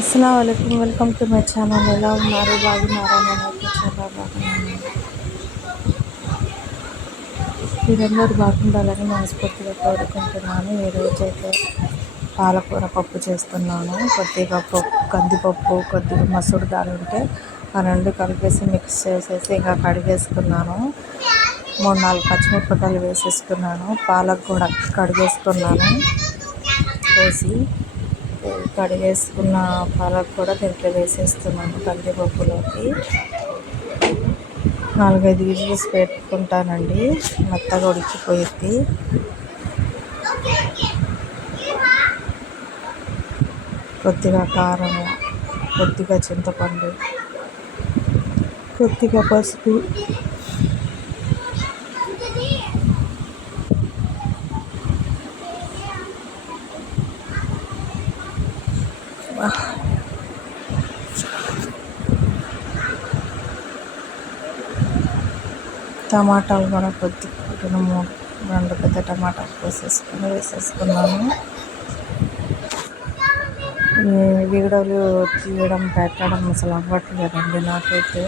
అస్సలాము అలైకుం, welcome to my channel. ఎలా ఉన్నారు? బాగున్నారా? నేనైతే చాలా బాగున్నాను. మీరందరూ బాగుండాలని మనస్ఫూర్తిగా కోరుకుంటున్నాను. ఈరోజు అయితే పాలకూర పప్పు చేస్తున్నాను. కొద్దిగా కందిపప్పు, కొద్దిగా మసూర్ దాల్ ఉంటే ఆ రెండు కలిపేసి మిక్స్ చేసేసి ఇంకా కడిగేసుకున్నాను. 3-4 పచ్చిమిరపకాయలు వేసేసుకున్నాను. పాలకు కూడా కడిగేసుకున్నాను. వేసి కడిగేసుకున్న పాలకు కూడా దీంట్లో వేసేస్తున్నాను. కందిపప్పులోకి 4-5 విజిల్స్ పెట్టుకుంటానండి. మెత్తగా ఉడికిపోయింది. కొద్దిగా కారం, కొద్దిగా చింతపండు, కొద్దిగా పసుపు, టమాటాలు కూడా కొద్దిగా 2 పెద్ద టమాటాలు వేసేసుకున్నాను. వీడియోలు తీయడం పెట్టడం అసలు అవ్వట్లేదండి నాకైతే.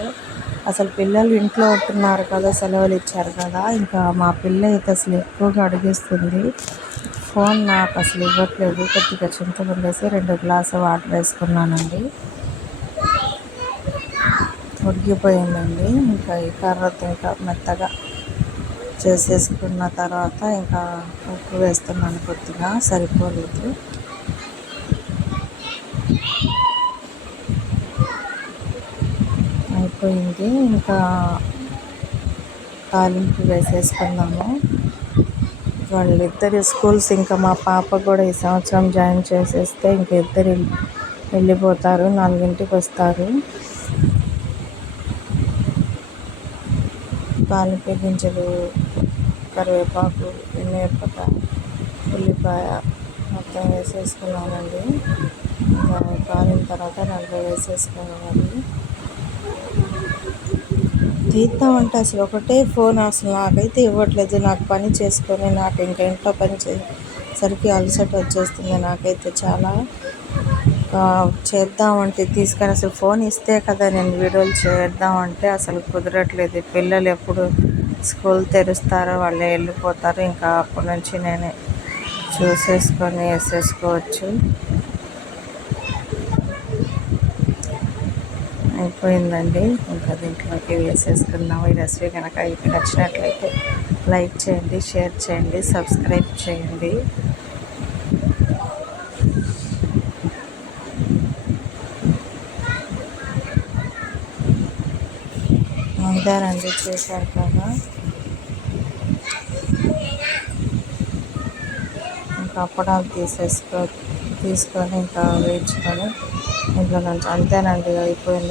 అసలు పిల్లలు ఇంట్లో ఉంటున్నారు కదా, సెలవులు ఇచ్చారు కదా, ఇంకా మా పిల్ల అయితే అసలు ఎక్కువగా అడిగేస్తుంది. ఫోన్ నాకు అసలు ఇవ్వట్లేదు. కొద్దిగా చింతపండు వేసి 2 గ్లాసులు వాటర్ వేసుకున్నానండి. ఉడికిపోయిందండి. ఇంకా ఈ తర్వాత ఇంకా మెత్తగా చేసేసుకున్న తర్వాత ఇంకా ఉప్పు వేస్తున్నాను. కొద్దిగా సరిపోలేదు. అయిపోయింది. ఇంకా తాలింపు వేసేసుకున్నాము. వాళ్ళిద్దరి స్కూల్స్ ఇంకా మా పాప కూడా ఈ సంవత్సరం జాయిన్ చేసేస్తే ఇంక ఇద్దరు వెళ్ళిపోతారు. 4ంటికి వస్తారు. తాలింపు గింజలు, కరివేపాకు, మిరపకాయ, ఉల్లిపాయ మొత్తం వేసేసుకున్నానండి. ఇంకా కాలిన తర్వాత దాంట్లో వేసేసుకున్నామండి. తీద్దామంటే అసలు ఒకటే ఫోన్ అసలు నాకైతే ఇవ్వట్లేదు. నాకు పని చేసుకొని నాకు ఇంకా ఇంట్లో పని చేసేసరికి అలసట వచ్చేస్తుంది నాకైతే చాలా. చేద్దామంటే తీసుకొని అసలు ఫోన్ ఇస్తే కదా నేను వీడియోలు చేద్దామంటే అసలు కుదరట్లేదు. పిల్లలు ఎప్పుడు స్కూల్ తెరుస్తారో వాళ్ళే వెళ్ళిపోతారు. ఇంకా అప్పటి నుంచి నేనే చూసేసుకొని వేసేసుకోవచ్చు. అయిపోయిందండి. ఇంకా దీంట్లోకి వేసేసుకున్నాము. ఈ రెసిపీ కనుక మీకు నచ్చినట్లయితే లైక్ చేయండి, షేర్ చేయండి, సబ్స్క్రైబ్ చేయండి. ఇదేనండి, చేశారు కదా. ఇంకా అప్పడాలు తీసుకొని ఇంకా వేయించుకొని ఇంట్లో నుంచి అంతేనండి, అయిపోయింది.